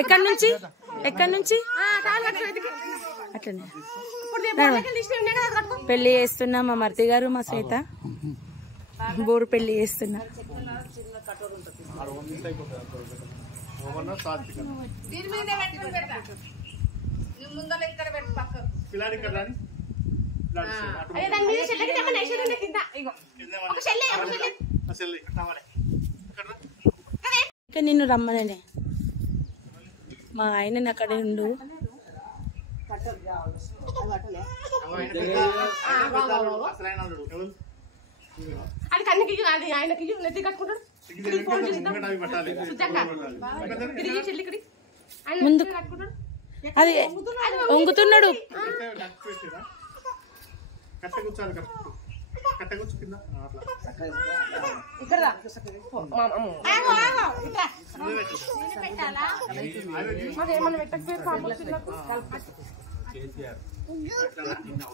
ఎక్కడి నుంచి అట్లనే పెళ్లి చేస్తున్నా మా మరిది గారు మా శ్వేత బోరు పెళ్లి చేస్తున్నా. ఇంకా నిన్ను రమ్మననే మా ఆయన అక్కడే ఉండు. ముందు అది వంగుతున్నాడు.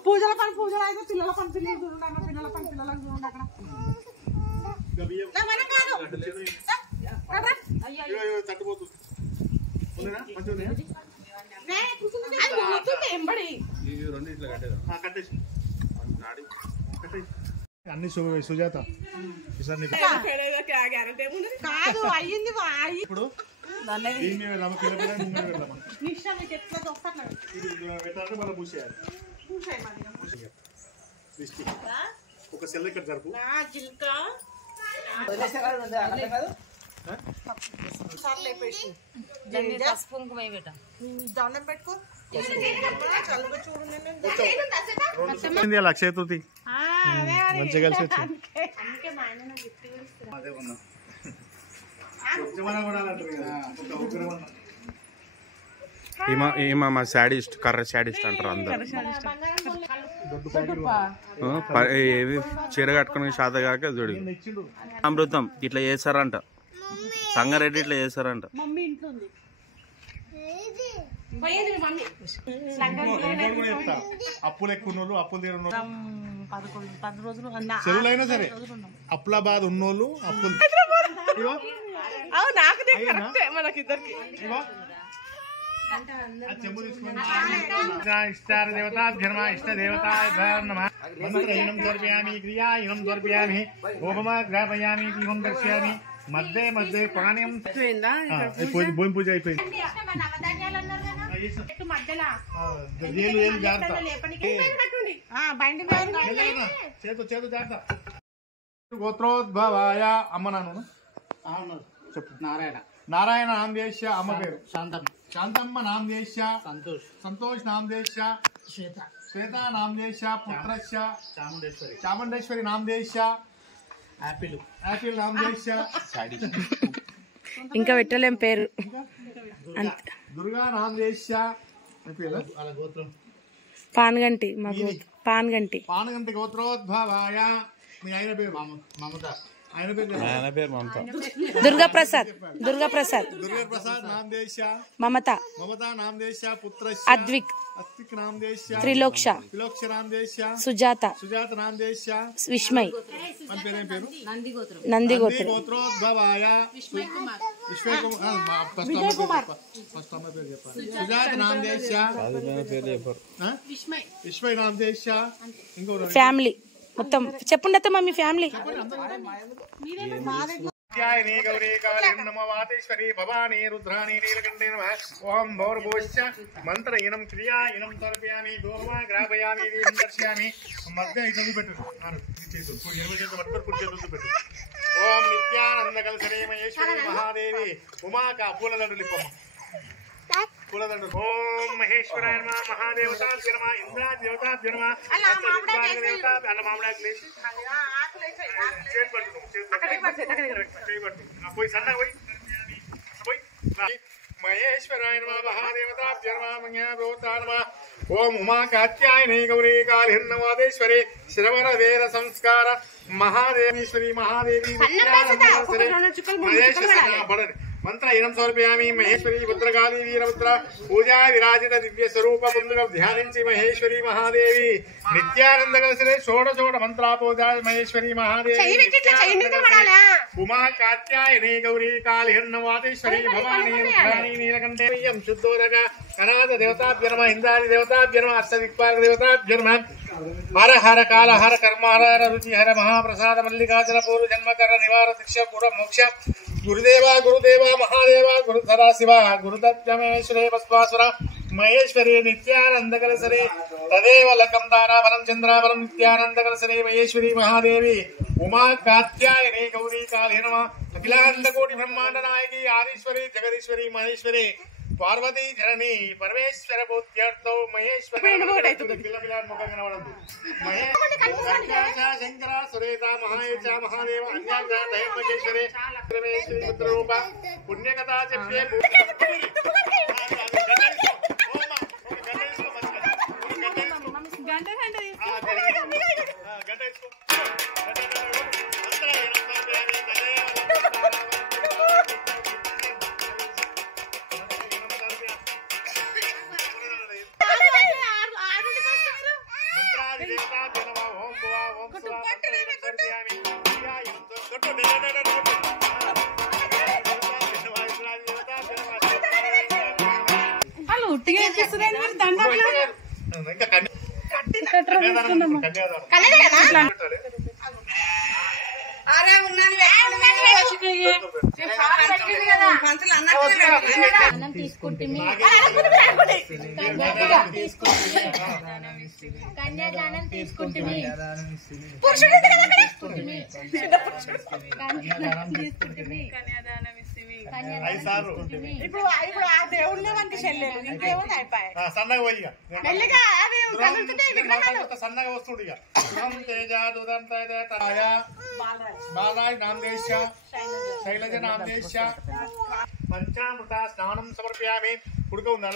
పూజల పని పూజలు అయితే పిల్లల పని పిల్లలు చూడండి, పిల్లల పని పిల్లలకు చూడండి. అక్కడ అన్ని సుజాత కాదు అయ్యింది. ఇప్పుడు ఒక సెల్ ఇక్కడ జరుపు. అక్షయ తృతి మంచిగా కలిసి వచ్చింది. మా శాడిస్ట్ కర్ర శాడిస్ట్ అంటారు అందరు. ఏవి చీర కట్టుకుని శాత కాక చూడు అమృతం ఇట్లా చేస్తారంట, సంగారెడ్డి ఇట్లా చేస్తారంట. అప్పులు ఎక్కువ అప్పులు తీరు చెరువులైనా సరే అప్పులాబాద్ ఉన్నోళ్ళు అప్పులు మధ్య మధ్య ప్రాణం భూమి పూజ అయిపోయింది. చేతు జాగ్రత్త. గోత్రోద్భవాయ అమ్మ నాన్న చెప్పు. నారాయణ నామదేశ్య అమ్మ పేరు శాంతమ్మ నామదేశ్య సంతోష్ నామదేశ్య శ్వేత నామదేశ్య పుత్రస్య చాముండేశ్వరి నామదేశ్య యాపిల్ నామదేశ్య ఇంకా పెట్టలేం పేరు. దుర్గా నామదేశ్య పాన్గంటి పాన్గంటి గోత్రోద్భవాయ. మీ ఆయన పేరు మమత. ఆయన పేరు మమత. దుర్గాప్రసాద్ నామదేశ్య మమత నామదేశ్య పుత్రస్య అద్విక్ నామదేశ్య త్రిలోక్ష నామదేశ్య సుజాత నామదేశ్య విస్మయ్ పేరు నంది గోత్రోద్భవాయ సుజాత నామదేశ్య విస్మయ్ నామదేశ్య. ఇంకో ఫ్యామిలీ మొత్తం చెప్పండి అత్తమ్మ మీ ఫ్యామిలీ. గౌరీ కాళీ నమ వాతేశ్వరి భవానీ రుద్రాణి నీలకంఠే నమ. ఓం భౌర్భోశ్చ మంత్ర ఇనం క్రియా ఇనం తర్పయామి గోమా గ్రాపయామి దీనం దర్శయామి. మధ్య ఇది పెట్టు 20 చేతులు పట్టుకొని కుడి చేతులు పెట్టు. ఓం నిత్యానంద కల్సరే మహేశ్వరి మహాదేవి ఉమాక పూలదండలు ఇప్పమ్మ పూలదండలు. ఓం మహేశ్వరాయ నమ మహాదేవతాభ్య నమ ఇంద్రాదేవతాభ్య నమ అన్న మామిడాకు లేచి పోయి సన్నగా పోయి మహేశ్వరాయ నమ మహాదేవతాభ్య నమ. ఓం ఉమా కాత్యాయని గౌరీ కాళీర్నవాదేశ్వరి శ్రవణ వేద సంస్కార మహాదేవీశ్వరి మహాదేవి मंत्र इनम समर्पयामि महेश्वरी भद्रकाली वीरभद्र पूजा विराजित दिव्य स्वरूप बंधुग ध्यानिंచి महेश्वरी महादेवी नित्यानंद कलशरे षोडशोड मंत्रापूजा महेश्वरी महादेवी उमा कात्यायनी गौरी काली हिरण्यवातेश्वरी भवानी रुद्राणी नीलकंठेयं शुद्धोदक अनाथ देवताभ्यो नमः इंद्राणी देवताभ्यो नमः अष्टदिक्पाल देवताभ्यो नमः हर हर काल हर कर्म हर हर रुचि हर महाप्रसाद मल्लिकार्जुन पूर्व जन्म कर निवार शिक्षा पूर्व मोक्ष गुरुदेवा महादेवा गुरु सदाशिवा गुरुदत्तमेश्वरे बस्वासुर महेश्वरी नित्यानंद कलशरे तदेव लकं ताराबलं चंद्राबलं नित्यानंद कलशरे महेश्वरी महादेवी उमा कात्यायनी गौरी काली नमः अखिलांड कोटि ब्रह्मांड नायकी आदिश्वरी जगदीश्वरी महेश्वरी पार्वती धरणी परमेश्वर बोध्यर्थो महेश्वर शंकर सुरेता महायच महादेव महेश्वरे परमेश्वरी पुत्ररूप पुण्यकथा चप्ये కన్యాదానం తీసుకుంటుని ఇప్పుడు ఆ దేవుళ్ళే మనకి చెల్లెలు ఇంకేముంది అయిపోయాయి సన్నగా పోయి మెల్లిగా అవి కదులుతుంటే విగ్రహాలు సన్నగా వస్తుంది ఇక తేజ బాలాయ్ నామదేశ శైలజ నామదేశ పంచామృత స్నానం సమర్పయామి ఉడక ఉందా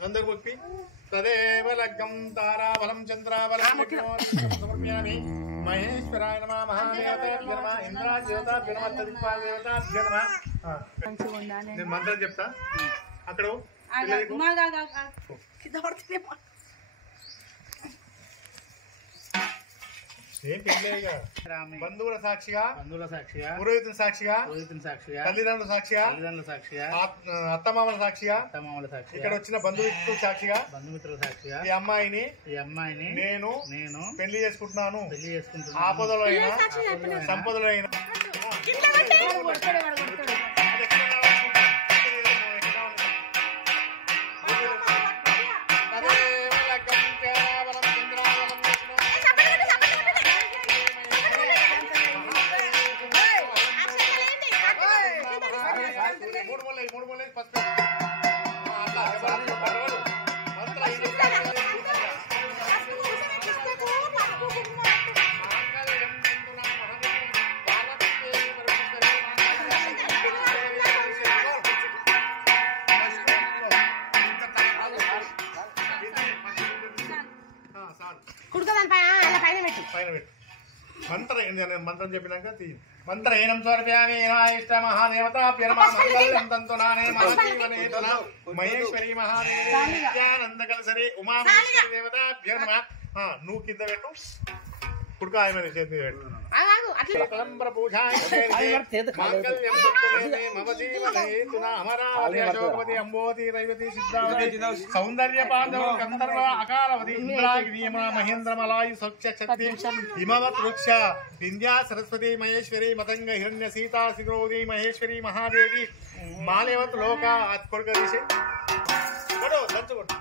అందరు ముప్పి తదేవ లగ్గం తారాబలం చంద్రాబలం సమర్పయామి మహేశ్వరాయ నమః మహాదేవతాభ్యో నమః ఇంద్రాదేవతాభ్యో నమః తదిక్పాదేవతాభ్యో నమః నేను మంత్రం చెప్తా అక్కడ బంధువుల సాక్షిగా పురోహితుల సాక్షిగా తల్లిదండ్రుల సాక్షిగా అత్తమామల సాక్షిగా ఇక్కడ వచ్చిన బంధుమిత్రుల సాక్షిగా ఈ అమ్మాయిని నేను పెళ్లి చేసుకుంటున్నాను ఆపదలో అయినా సంపదలో అయినా మంత్రం చెప్పినాక మంత్ర ఏనం స్వర్ప్యామి ఇష్ట మహాదేవతాభ్యో నమః మంగళం తంతు నానే మహాదేవనేతన మహేశ్వరి మహాదేవి నిత్యానంద కలశరి ఉమా మహేశ్వరి దేవతాభ్యో నమః నువ్వు కింద పెట్టు కుడుక ఆయన చేతి పెట్టు కలంబర పూజాయ మాంగళ్యం సంతునే మమ జీవనేతున అమరావతి అశోకవతి అంబోతి రైవతి సిద్ధావతి సౌందర్య పాండవ గంధర్వ అకారవతి ఇంద్రాగ్ని యమున మహేంద్రమలాయు సౌక్ష శక్తి హిమవత్ వృక్ష వింధ్యా సరస్వతి మహేశ్వరి మతంగ హిరణ్య సీతా శిరోది మహేశ్వరి మహాదేవి మాలేవత్ లోక కొడుక తీసి కొడు దంచు కొట్టు